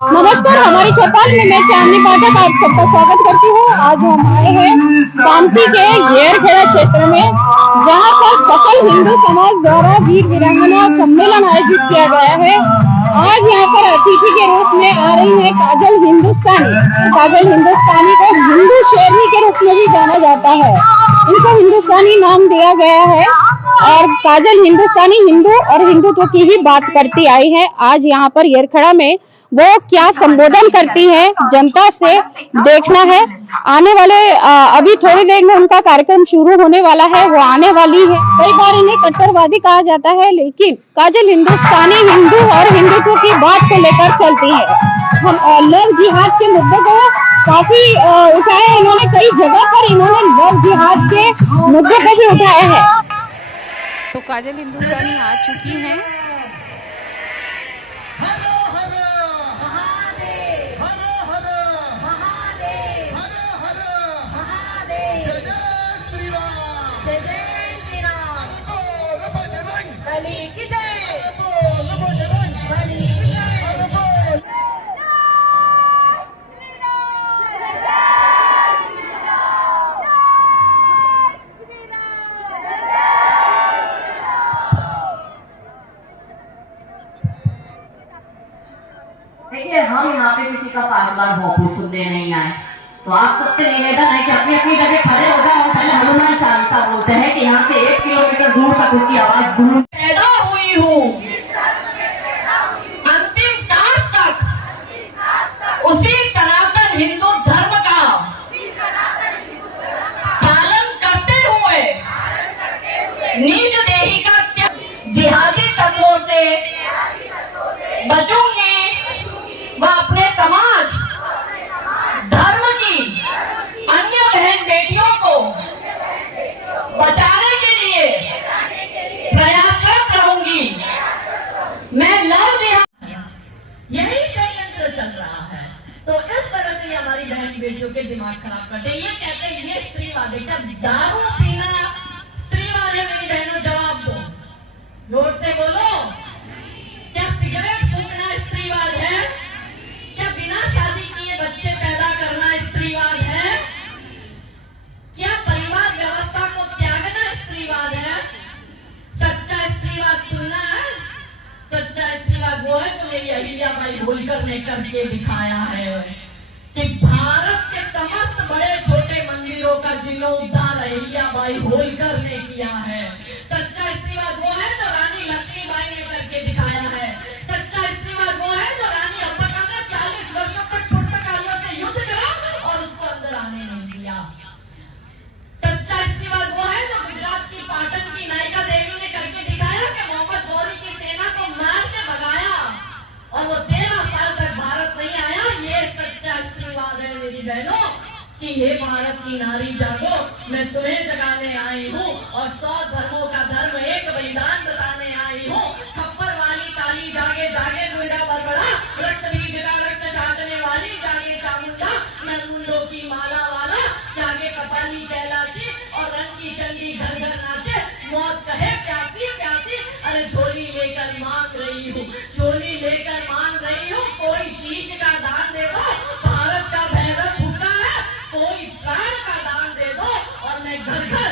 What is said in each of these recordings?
नमस्कार, हमारी चौपाल में मैं चांदनी पाठक आप सबका स्वागत करती हूँ। आज हम आए हैं कामठी के घेरखेड़ा क्षेत्र में, जहाँ पर सकल हिंदू समाज द्वारा वीर वीरांगना सम्मेलन आयोजित किया गया है। आज यहाँ पर अतिथि के रूप में आ रही है काजल हिंदुस्तानी। काजल हिंदुस्तानी को हिंदू शेरनी के रूप में भी जाना जाता है। इनको हिंदुस्तानी नाम दिया गया है और काजल हिंदुस्तानी हिंदू और हिंदुत्व की ही बात करती आई है। आज यहाँ पर घेरखेड़ा में वो क्या संबोधन करती हैं जनता से देखना है। आने वाले अभी थोड़ी देर में उनका कार्यक्रम शुरू होने वाला है, वो आने वाली है। कई बार इन्हें कट्टरवादी कहा जाता है, लेकिन काजल हिंदुस्तानी हिंदू और हिंदुत्व की बात को लेकर चलती है। हम लव जिहाद के मुद्दे को काफी उठाए इन्होंने, कई जगह पर इन्होंने लव जिहाद के मुद्दे को भी उठाया है। तो काजल हिंदुस्तानी आ चुकी हैं। देखिए, हम यहाँ पे किसी का बार-बार भोंपू सुनने नहीं आए, तो आप सबसे निवेदन है कि अपनी अपनी जगह खड़े हो जाओ और पहले हनुमान चालीसा बोलते हैं कि यहाँ से 1 किलोमीटर दूर तक उसकी आवाज दूर पैदा हुई हूँ, अंतिम सांस तक उसी सनातन हिंदू धर्म का पालन करते हुए निज देही का जिहादी तत्वों से बचूंगी। वह अपने समाज धर्म की अन्य बहन बेटियों को बचाने के लिए प्रयासरत रहूंगी। मैं लव जिहाद, यही षड्यंत्र चल रहा है। तो इस तरह से हमारी बहन बेटियों के दिमाग खराब करते हैं। ये कहते हैं ये स्त्रीवाद है। क्या दारू पीना स्त्रीवाद है? मेरी बहनों जवाब दो, जोर से बोलो। क्या सिगरेट फूकना स्त्रीवाद है? क्या बिना शादी किए बच्चे पैदा करना स्त्रीवाद है? क्या परिवार व्यवस्था को त्यागना स्त्रीवाद है? सच्चा स्त्रीवाद सुनना है? सच्चा स्त्रीवाद वो है जो मेरी अहिल्याबाई होलकर ने करके दिखाया है कि भारत के समस्त बड़े छोटे मंदिरों का जीर्णोद्धार अहिल्याबाई होलकर ने किया है। सच्चा स्त्रीवाद वो है जो रानी लक्ष्मीबाई ने करके दिखाया है। सच्चा स्त्रीवाद वो है जो रानी अम्बिका ने 40 वर्षों तक पुर्तगालियों से युद्ध करा और उसको अंदर आने नहीं दिया। सच्चा स्त्रीवाद वो है जो गुजरात की पाटन की नायिका देवी ने करके दिखाया कि मोहम्मद गौरी की सेना को मार के भगाया और वो 13 साल तक भारत नहीं आया। ये सच्चा स्त्रीवाद है मेरी बहनों कि हे भारत की नारी जागो, मैं तुम्हें जगाने आई हूँ और 100 धर्मों का धर्म एक बलिदान बताने आई हूँ। खप्पर वाली काली जागे जागे मुंडा बरबड़ा, रक्त बीज का रक्त छाटने वाली जागे चामुंडा, नरमुंडों की माला वाला जागे कपाली कैलाशी और रंग की चंडी घर घर नाचे। मौत कहे प्यासी प्यासी, अरे झोली लेकर मांग रही हूँ, झोली लेकर मांग रही हूँ। कोई शीश का दान दे दो, भारत का भैरव भूखा है, कोई प्राण का दान दे दो और मैं घर घर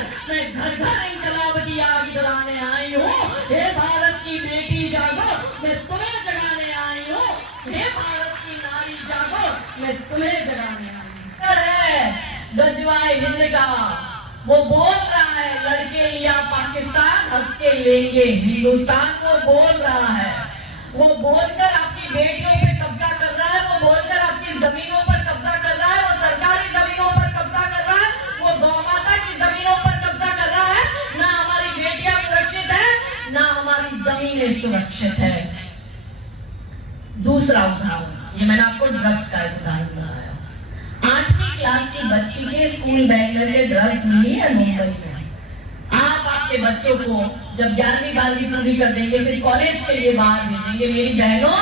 इंकलाब की आग जलाने आई हूँ। हे भारत की बेटी जागो, मैं तुम्हें जगाने आई हूँ। हे भारत की नारी जागो, मैं तुम्हें जगाने आई हूँ। गजवाए हिंद का वो बोल रहा है, लड़के लिया पाकिस्तान हंस के लेंगे हिंदुस्तान। वो बोल रहा है, वो बोलकर आपकी बेटियों पे कब्जा कर रहा है, वो बोलकर आपकी जमीनों पर कब्जा कर रहा है, वो सरकारी जमीनों पर कब्जा कर रहा है, वो गौ माता की जमीनों पर कब्जा कर रहा है। ना हमारी बेटियां सुरक्षित है, ना हमारी जमीनें सुरक्षित है। दूसरा उदाहरण, ये मैंने आपको ड्रग्स का उदाहरण बनाया। 8वीं क्लास की बच्ची के स्कूल बैग में से ड्रग्स मिली है मुंबई में। आप आपके बच्चों को जब 11वीं 12वीं पूरी कर देंगे फिर कॉलेज के लिए बाहर भेजेंगे। मेरी बहनों,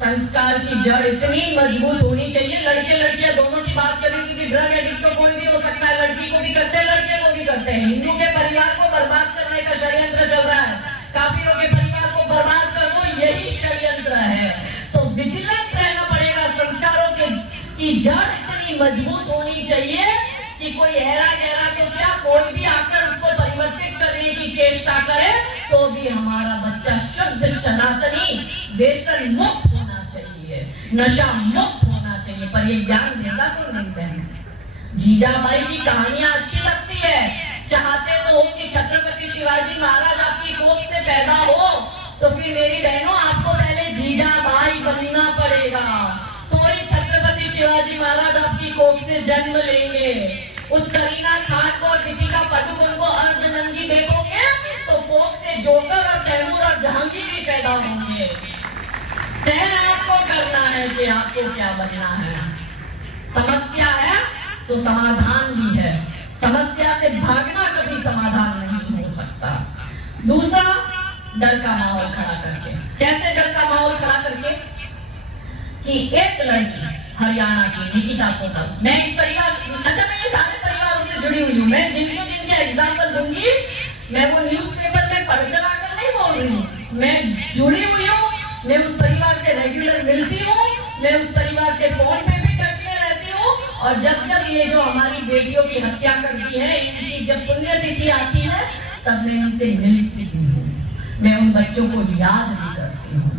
संस्कार की जड़ इतनी मजबूत होनी चाहिए। लड़के लड़कियां दोनों की बात करें, क्योंकि ड्रग एडिक्ट तो कोई भी हो सकता है, लड़की को भी करते हैं, लड़के को भी करते हैं। हिंदू के परिवार को बर्बाद करने का षड्यंत्र चल रहा है, काफिरों के परिवार को बर्बाद कर दो, यही षड्यंत्र है। तो विजिलेंट रहना उसकी जड़ इतनी मजबूत होनी चाहिए कि कोई ऐरा गहरा तो क्या, कोई भी आकर उसको परिवर्तित करने की चेष्टा करे तो भी हमारा बच्चा शुद्ध सनातनी व्यसन मुक्त होना चाहिए, नशा मुक्त होना चाहिए। पर ये ज्ञान देगा तो नहीं बहन। जीजाबाई की कहानियां अच्छी लगती है, चाहते तो हो कि छत्रपति शिवाजी महाराज आपकी कोख से पैदा हो, तो फिर मेरी बहनों आपको पहले जीजाबाई बनना पड़ेगा, तो ही छत्रपति शिवाजी महाराज आपकी कोख से जन्म लेंगे। उस करीना खान को और दीपिका पादुकोण को अर्धनंगी देखोगे तो कोख से जोकर और तैमूर और जहांगीर भी पैदा होंगे। तय आपको करना है कि आपको क्या बनना है। समस्या है तो समाधान भी है, समस्या से भागना कभी समाधान नहीं हो सकता। दूसरा, डर का माहौल खड़ा करके। कैसे डर का माहौल खड़ा करके? कि एक लड़की हरियाणा की निकिता कोमल, मैं इस परिवार, अच्छा मैं ये सारे परिवारों से जुड़ी हुई हूँ, मैं जिनके एग्जाम्पल दूंगी मैं वो न्यूज़पेपर में पढ़कर आकर नहीं बोल रही हूँ, मैं जुड़ी हुई हूँ, मैं उस परिवार से रेगुलर मिलती हूँ, मैं उस परिवार के फोन पे भी टच में रहती हूँ, और जब जब ये जो हमारी बेटियों की हत्या करती है, इनकी जब पुण्यतिथि आती है तब मैं उनसे मिलती हूँ, मैं उन बच्चों को याद भी करती हूँ।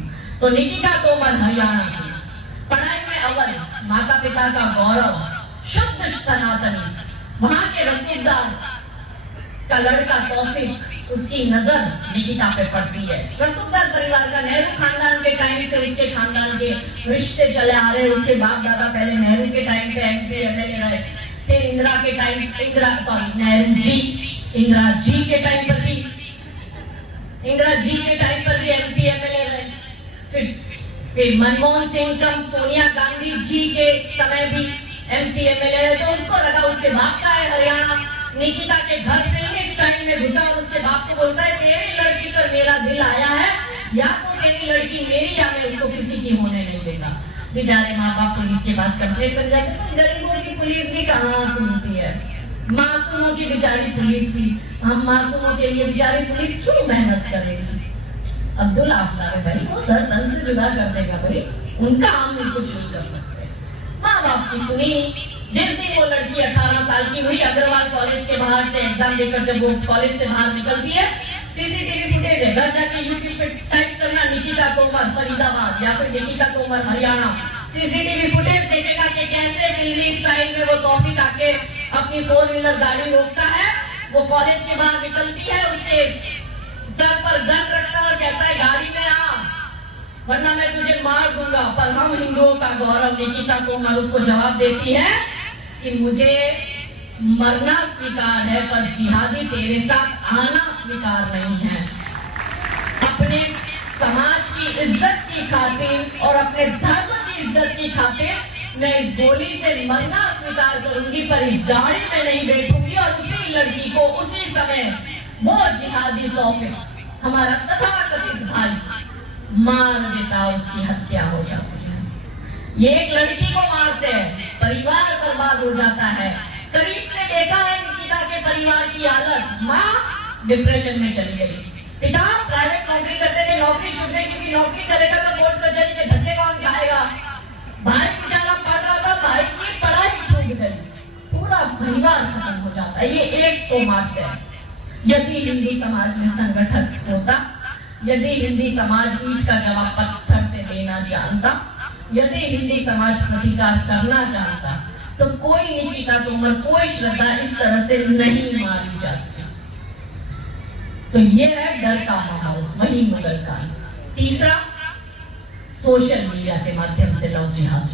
तो निकिता तोमर हरियाणा की, पढ़ाई में अव्वल, माता पिता का गौरव, शुद्ध सनातनी, वहां के रसूखदार का लड़का तौफीक, उसकी नजर निकिता पे पड़ती है। रसूखदार परिवार का, नेहरू खानदान के टाइम से उसके खानदान के रिश्ते चले आ रहे, उसके बाप दादा पहले नेहरू के टाइम पे MP MLA रहे, फिर इंदिरा के टाइम, इंदिरा जी के टाइम पर भी MP MLA रहे, फिर मनमोहन सिंह कम सोनिया गांधी जी के समय भी MP MLA रहे। तो उसको लगा उसके बाप का है हरियाणा, निकिता के घर से ही इस टाइम में घुसा और उसके बाप को बोलता है तेरी लड़की पर मेरा दिल आया है, या तो तेरी लड़की मेरी या मैं उसको किसी की होने नहीं देगा। बेचारे माँ बाप पुलिस के पास कंप्लेंट कर जाते हैं, गरीबों की पुलिस भी कहाँ सुनती है, मासूमों की बेचारी पुलिस भी, हम मासूमों के लिए बेचारी पुलिस क्यों मेहनत करेगी। अब्दुल आफताब है भाई, वो सर तन से जुदा कर देगा भाई, उनका हम नहीं कुछ नहीं कर सकते। माँ बाप की सुनी। जिस दिन वो लड़की 18 साल की हुई, अग्रवाल कॉलेज के बाहर से एग्जाम देकर जब वो कॉलेज से बाहर निकलती है, CCTV फुटेज है, घर जाके यूट्यूब पे टाइप करना निकिता तोमर फरीदाबाद या फिर निकिता तोमर हरियाणा, CCTV फुटेज देखेगा कि कैसे दिल्ली स्टाइल में वो तौफीक आके अपनी 4 व्हीलर गाड़ी रोकता है, वो कॉलेज के बाहर निकलती है, उससे सर पर गन रखता और कहता है गाड़ी में आ वरना मैं तुझे मार दूंगा। पर हम हिंदुओं का गौरव, निकिता तोमर उसको जवाब देती है कि मुझे मरना स्वीकार है पर जिहादी तेरे साथ आना स्वीकार नहीं है। अपने समाज की इज्जत की खातिर और अपने धर्म की इज्जत की खातिर मैं इस गोली से मरना स्वीकार करूंगी, पर इस गाड़ी में नहीं बैठूंगी। और उसी लड़की को उसी समय वो जिहादी तौफीक, हमारा तथाकथित भाई, मार देता, उसकी हत्या हो जाती है। ये एक लड़की को मारते हैं, परिवार बर्बाद हो जाता है। करीब से देखा है निकिता के परिवार की हालत, माँ डिप्रेशन में चली गई, पिता प्राइवेट नौकरी करते थे, नौकरी छूट गई क्योंकि नौकरी करेगा तो कोर्ट कचहरी के धक्के कौन खाएगा। भाई बेचारा पढ़ रहा था, भाई की पढ़ाई छूट गई, पूरा परिवार खत्म हो जाता है। ये एक को मारते हैं। यदि हिंदू समाज में संगठन होता, यदि हिंदी समाज ईंट का जवाब पत्थर से देना जानता, यदि हिंदी समाज प्रतिकार करना जानता, तो कोई निकिता तोमर, कोई श्रद्धा इस तरह से नहीं मारी जाती। तो ये है डर का माहौल, वही मुगल काल। तीसरा, सोशल मीडिया के माध्यम से लव जिहाद।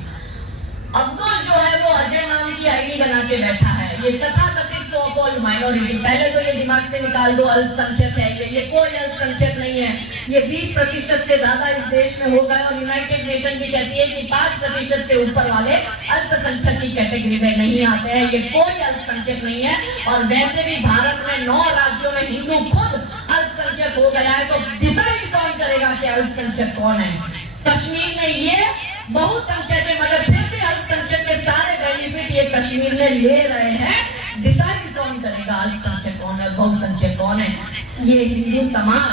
अब्दुल जो है वो अजय नाम की आईडी बना के बैठा है, ये तथाकथित सो कॉल्ड माइनॉरिटी। पहले तो ये दिमाग से निकाल दो, अल्पसंख्यक है ये कोई अल्पसंख्यक नहीं है। ये 20% से ज्यादा इस देश में हो गए और यूनाइटेड नेशन भी कहती है कि 5% से ऊपर वाले अल्पसंख्यक की कैटेगरी में नहीं आते हैं। ये कोई अल्पसंख्यक नहीं है। और वैसे भी भारत में 9 राज्यों में हिंदू खुद अल्पसंख्यक हो गया है, तो डिसाइड कौन करेगा कि अल्पसंख्यक कौन है। कश्मीर में ये बहुसंख्यक है, मगर फिर भी अल्पसंख्यक के सारे बेनिफिट ये कश्मीर में ले रहे हैं। डिसाइड कौन करेगा अल्पसंख्यक कौन है, बहुसंख्यक कौन है। ये हिंदू समाज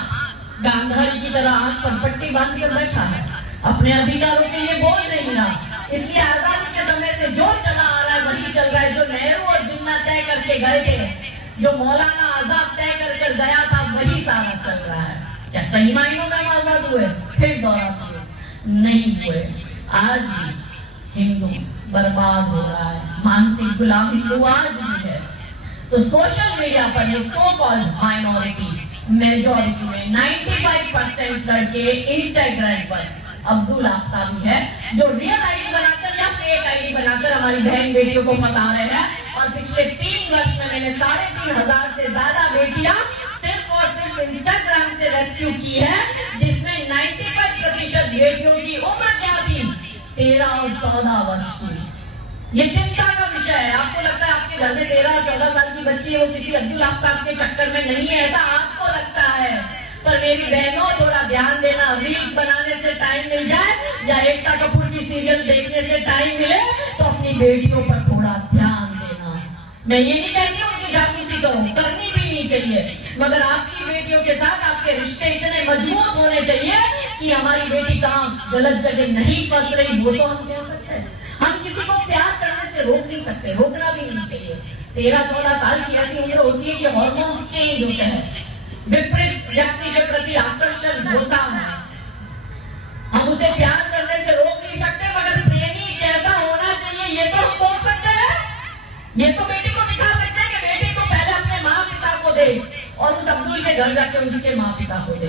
गांधारी की तरह आंख पर पट्टी बांध कर बैठा है, अपने अधिकारों के लिए बोल नहीं रहा। इसलिए आजादी के समय से जो गए थे, जो मौलाना आजाद तय कर गया था वही सारा चल रहा है। क्या सही मायनों में आजाद हुए? फिर दोहराते हुए नहीं हुए। आज भी हिंदू बर्बाद हो रहा है, मानसिक गुलामी तो आज भी है। तो सोशल मीडिया पर ये सो कॉल्ड माइनॉरिटी मेजॉरिटी में 95% लड़के इंस्टाग्राम पर अब्दुल आफ्ताबी है, जो रियल आईडी बनाकर या फेक आईडी बनाकर हमारी बहन बेटियों को फंसा रहे हैं। और पिछले 3 वर्ष में मैंने 3,500 से ज्यादा बेटियां सिर्फ और सिर्फ इंस्टाग्राम से रेस्क्यू की है, जिसमें 95% बेटियों की उम्र क्या थी? 13 और 14 वर्ष की। ये चिंता का विषय है। आपको लगता है आपके घर में 13 और 14 साल की बच्ची है, वो किसी अब्दुल आफ्ताब के चक्कर में नहीं है, ऐसा आपको लगता है। पर मेरी बहनों, थोड़ा ध्यान देना। रील्स बनाने से टाइम मिल जाए या एकता कपूर की सीरियल देखने से टाइम मिले तो अपनी बेटियों पर थोड़ा ध्यान देना। मैं ये नहीं कहती उनकी जासूसी करो, करनी भी नहीं चाहिए, मगर आपकी बेटियों के साथ आपके रिश्ते इतने मजबूत होने चाहिए कि हमारी बेटी कहाँ गलत जगह नहीं फंस रही, वो तो हम कह सकते हैं। हम किसी को प्यार करने से रोक नहीं सकते, रोकना भी नहीं चाहिए। 13-14 साल की ऐसी उम्र होती है कि हार्मोन्स चेंज होते हैं, विपरीत व्यक्ति के प्रति आकर्षण होता है। हम उसे प्यार करने से रोक नहीं सकते, मगर प्रेमी कैसा होना चाहिए ये तो हम बोल सकते हैं। ये तो बेटी को दिखा सकते हैं कि बेटी को पहले अपने माँ पिता को दे और उस अब्दुल के घर जाके उसके माँ पिता को दे।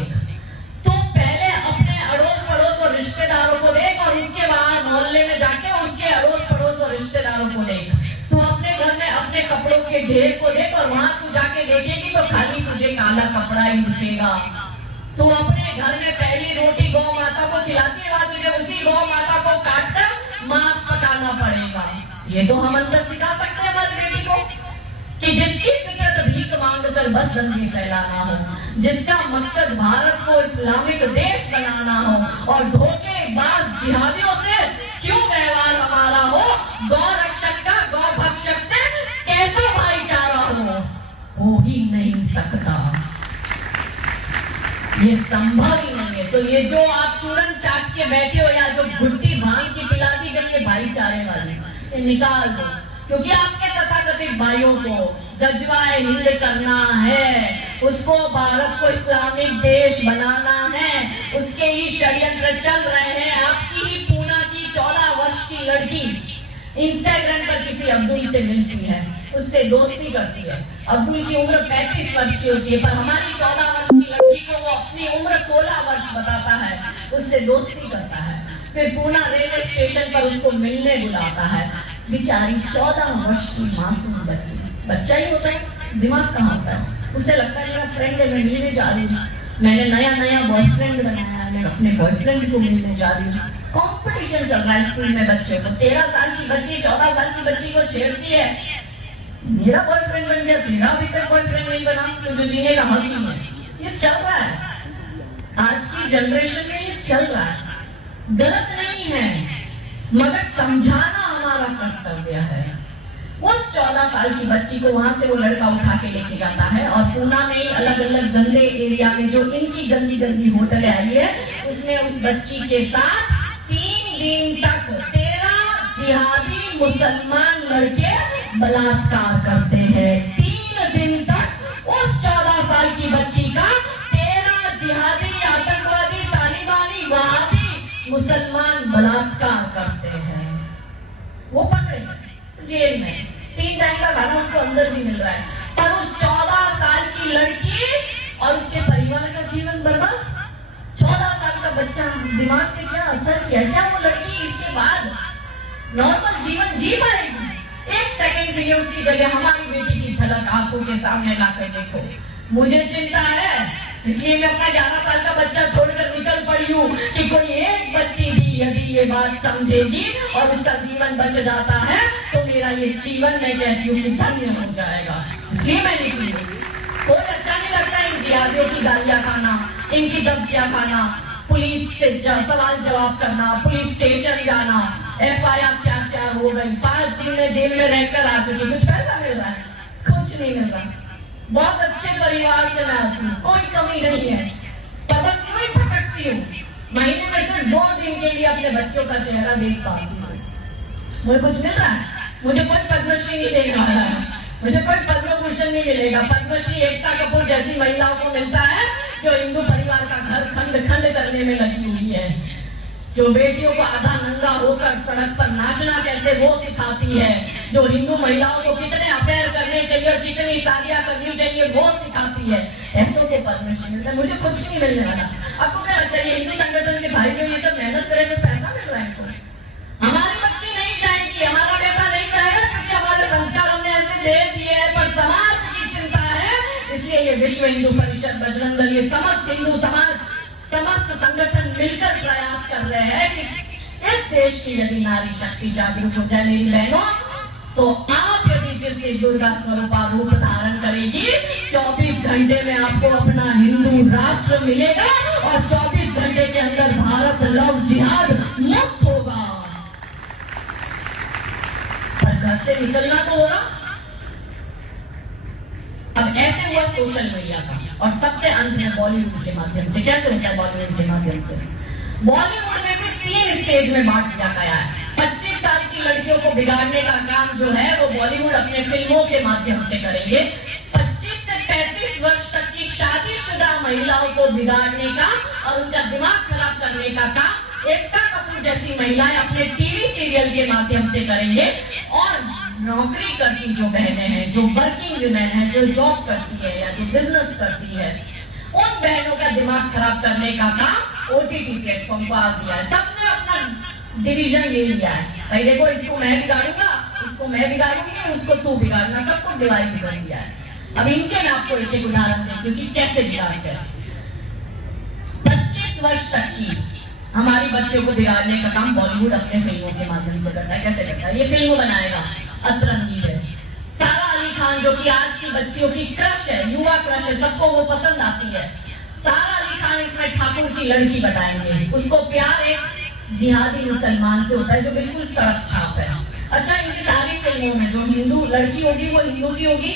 तुम पहले अपने अड़ोस पड़ोस और रिश्तेदारों को देख और उसके बाद मोहल्ले में जाके उसके अड़ोस पड़ोस और रिश्तेदारों को देख। तू अपने घर में अपने कपड़ों के ढेर को देख और वहां तू जाके देखेगी तो खाली तुझे काला कपड़ा ही दिखेगा। तू अपने घर में पहली रोटी गौ माता को खिलाती है, वहां तुझे उसी गौ माता को काटकर मांस पकाना पड़ेगा। ये तो हम अंदर सिखा सकते हैं हमारी बेटी को कि जिसकी फिक्र भीख मांगकर बस दंगे फैलाना हो, जिसका मकसद भारत को इस्लामिक देश बनाना हो और धोखेबाज जिहादियों से क्यों व्यवहार हमारा हो, गौ रक्षक का गौ भक्षक से कैसा भाईचारा हो ही नहीं सकता। ये संभव ही नहीं है। तो ये जो आप चूरन चाट के बैठे हो या जो घुट्टी भांग की पिला दी गई है भाईचारे वाली, ये निकाल दो, क्योंकि आपके तथाकथित भाइयों को गजवाए हिंद करना है, उसको भारत को इस्लामिक देश बनाना है, उसके ही षड्यंत्र चल रहे हैं। आपकी ही पूना की 14 वर्ष की लड़की इंस्टाग्राम पर किसी अब्दुल से मिलती है, उससे दोस्ती करती है। अब्दुल की उम्र 35 वर्ष की होती है, पर हमारी 14 वर्ष की लड़की को वो अपनी उम्र 16 वर्ष बताता है, उससे दोस्ती करता है, फिर पूना रेलवे स्टेशन पर उसको मिलने बुलाता है। बेचारी 14 वर्ष की मासूम बच्ची, बच्चा ही होता है, दिमाग कहाँ होता है, उसे लगता है मेरा फ्रेंड है, मैं मिलने जा रही हूँ, मैंने नया बॉयफ्रेंड बनाया, मैं अपने बॉयफ्रेंड को मिलने जा रही हूँ। कंपटीशन चल रहा है स्कूल में बच्चों को, 13 साल की बच्ची 14 साल की बच्ची को छेड़ती है, मेरा बॉयफ्रेंड बन गया, तेरा भी कोई बॉयफ्रेंड नहीं बना, तुझे जीने का हक नहीं है। ये चल रहा है, आज की जनरेशन में ये चल रहा है। गलत नहीं है, मगर समझाना हमारा कर्तव्य है। उस 14 साल की बच्ची को वहां से वो लड़का उठा के लेके जाता है और पूना में अलग अलग गंदे एरिया में जो इनकी गंदी गंदी होटलें आई है, उसमें उस बच्ची के साथ 3 दिन तक 13 जिहादी मुसलमान लड़के बलात्कार करते हैं। 3 दिन तक उस 14 साल की बच्ची का 13 जिहादी आतंकवादी तालिबानी वहाबी मुसलमान बलात्कार करते हैं। वो पकड़े जेल में, 3 टाइम का खाना उसको अंदर भी मिल रहा है, पर उस 14 साल की लड़की और उसके परिवार का जीवन बर्बाद। 14 साल का बच्चा, दिमाग पे क्या असर किया? क्या वो लड़की इसके बाद नॉर्मल जीवन जी पाएगी? 1 सेकंड के लिए उसकी जगह हमारी बेटी की झलक आंखों के सामने लाकर देखो। मुझे चिंता है, इसलिए मैं अपना 11 साल का बच्चा छोड़कर निकल पड़ी हूँ कि कोई एक बच्ची भी यदि ये बात समझेगी और उसका जीवन बच जाता है तो मेरा ये जीवन, मैं कहती हूँ कि धन्य हो जाएगा। इसलिए मैं निकली हूँ। कोई अच्छा नहीं लगता इन जिहादियों की गालियां खाना, इनकी धमकियां खाना, पुलिस से सवाल जवाब करना, पुलिस स्टेशन जाना, FIR 4 हो गई, 5 दिन में जेल में रहकर आ चुकी, कुछ पैसा मिल रहा है? कुछ नहीं मिल रहा। बहुत अच्छे परिवार से मैं आती हूँ, कोई कमी नहीं है, पर बस यूं ही भटकती हूँ। महीने में सिर्फ 2 दिन के लिए अपने बच्चों का चेहरा देख पाती हूँ। मुझे कुछ मिल रहा है? मुझे कोई पद्मश्री नहीं देने वाला है, मुझे कोई पद्म भूषण नहीं मिलेगा। पद्मश्री एकता कपूर जैसी महिलाओं को मिलता है जो हिंदू परिवार का घर खंड खंड करने में लगी हुई है, जो बेटियों को आधा नंगा होकर सड़क पर नाचना कैसे वो सिखाती है, जो हिंदू महिलाओं को कितने अफेयर करने चाहिए और कितनी शादियां करनी चाहिए वो सिखाती है। ऐसों को पद्मश्री मिलता है, मुझे कुछ नहीं मिलने वाला। आपको क्या लगता है हिंदू संगठन के भाई लोग ये सब मेहनत करे तो पैसा मिल रहा है इनको? हमारी बच्ची नहीं जाएगी, हमारा बेटा नहीं जाएगा क्योंकि हमारे संस्कार हमने ऐसे दे दिए हैं, पर समाज की चिंता है। इसलिए ये विश्व हिंदू परिषद, बजरंग दल, ये समस्त हिंदू समाज, समस्त संगठन मिलकर प्रयास कर रहे हैं कि इस देश की यदि नारी शक्ति जागरूक हो जाए मेरी बहनों, तो आप यदि जिस दुर्गा स्वरूपा रूप धारण करेगी, 24 घंटे में आपको अपना हिंदू राष्ट्र मिलेगा और 24 घंटे के अंदर भारत लव जिहाद मुक्त होगा। पर घर से निकलना तो होगा। अब ऐसे हुआ सोशल मीडिया का, और सबसे अंत है बॉलीवुड के माध्यम से। कैसे होता है बॉलीवुड के माध्यम से? बॉलीवुड में भी 3 स्टेज में बांट दिया गया है। 25 साल की लड़कियों को बिगाड़ने का काम जो है वो बॉलीवुड अपने फिल्मों के माध्यम से करेंगे। 25 से 35 वर्ष तक की शादीशुदा महिलाओं को बिगाड़ने का और उनका दिमाग खराब करने का काम एकता कपूर जैसी महिलाएं अपने टीवी सीरियल के माध्यम से करेंगे। और नौकरी करती जो बहनें हैं, जो वर्किंग वुमेन है, जो जॉब करती है या जो बिजनेस करती है, उन बहनों का दिमाग खराब करने का काम ओटीटी प्लेटफॉर्म को आ दिया है। सबने अपना डिवीजन ले लिया है, भाई देखो इसको मैं बिगाड़ूंगा, इसको मैं बिगाड़ूंगी, उसको तू बिगाड़ना, सबको डिवाइड कर दिया है। अब इनके मैं आपको एक एक उदाहरण देती हूँ कि कैसे बिगाड़ते हैं। 25 वर्ष तक की हमारी बच्चियों को बिगाड़ने का काम बॉलीवुड अपने फिल्मों के माध्यम से करता है। कैसे करता है? ये फिल्म बनाएगा, अतरंगी है, सारा अली खान जो कि आज की बच्चियों की क्रश है, युवा क्रश है, सबको वो पसंद आती है। सारा अली खान इसमें ठाकुर की लड़की बताएंगे, उसको प्यार एक जिहादी मुसलमान से होता है जो बिल्कुल सड़क छाप है। अच्छा, इनकी सारी फिल्मों में जो हिंदू लड़की होगी वो हिंदू की होगी,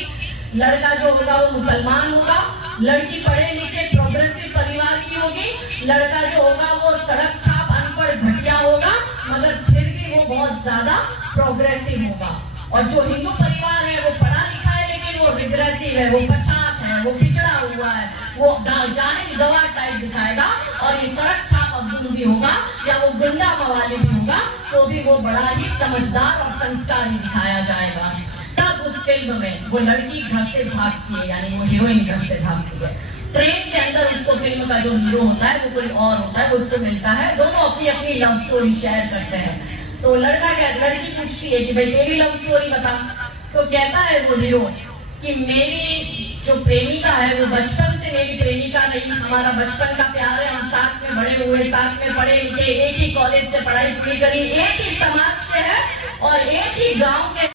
लड़का जो होगा वो मुसलमान होगा, लड़की पढ़े लिखे प्रोग्रेसिव परिवार की होगी, लड़का जो होगा वो सड़क छाप अनपढ़ घटिया होगा, मगर फिर भी वो बहुत ज्यादा प्रोग्रेसिव होगा। और जो हिंदू परिवार है वो पढ़ा लिखा है लेकिन वो रिग्रेसिव है, वो पछात है, वो पिछड़ा हुआ है, वो जाहिल गवार टाइप दिखाएगा। और ये सड़क छाप अब्दुल भी होगा या वो गुंडा मवाली भी होगा तो भी वो बड़ा ही समझदार और संस्कारी दिखाया जाएगा। तब उस फिल्म में वो लड़की घर से भागती है, यानी वो हीरोइन घर से भागती है। ट्रेन के अंदर उसको फिल्म का जो हीरो होता है वो कोई और होता है, उसको मिलता है, दोनों अपनी अपनी लव स्टोरी शेयर करते हैं। तो लड़का क्या, लड़की पूछती है कि भाई तेरी लव स्टोरी बता। तो कहता है वो हीरो कि मेरी जो प्रेमिका है वो बचपन से मेरी प्रेमिका नहीं, हमारा बचपन का प्यार है, हम साथ में बड़े हुए, साथ में पढ़े लिखे, एक ही कॉलेज से पढ़ाई पूरी करी, एक ही समाज से है और एक ही गांव के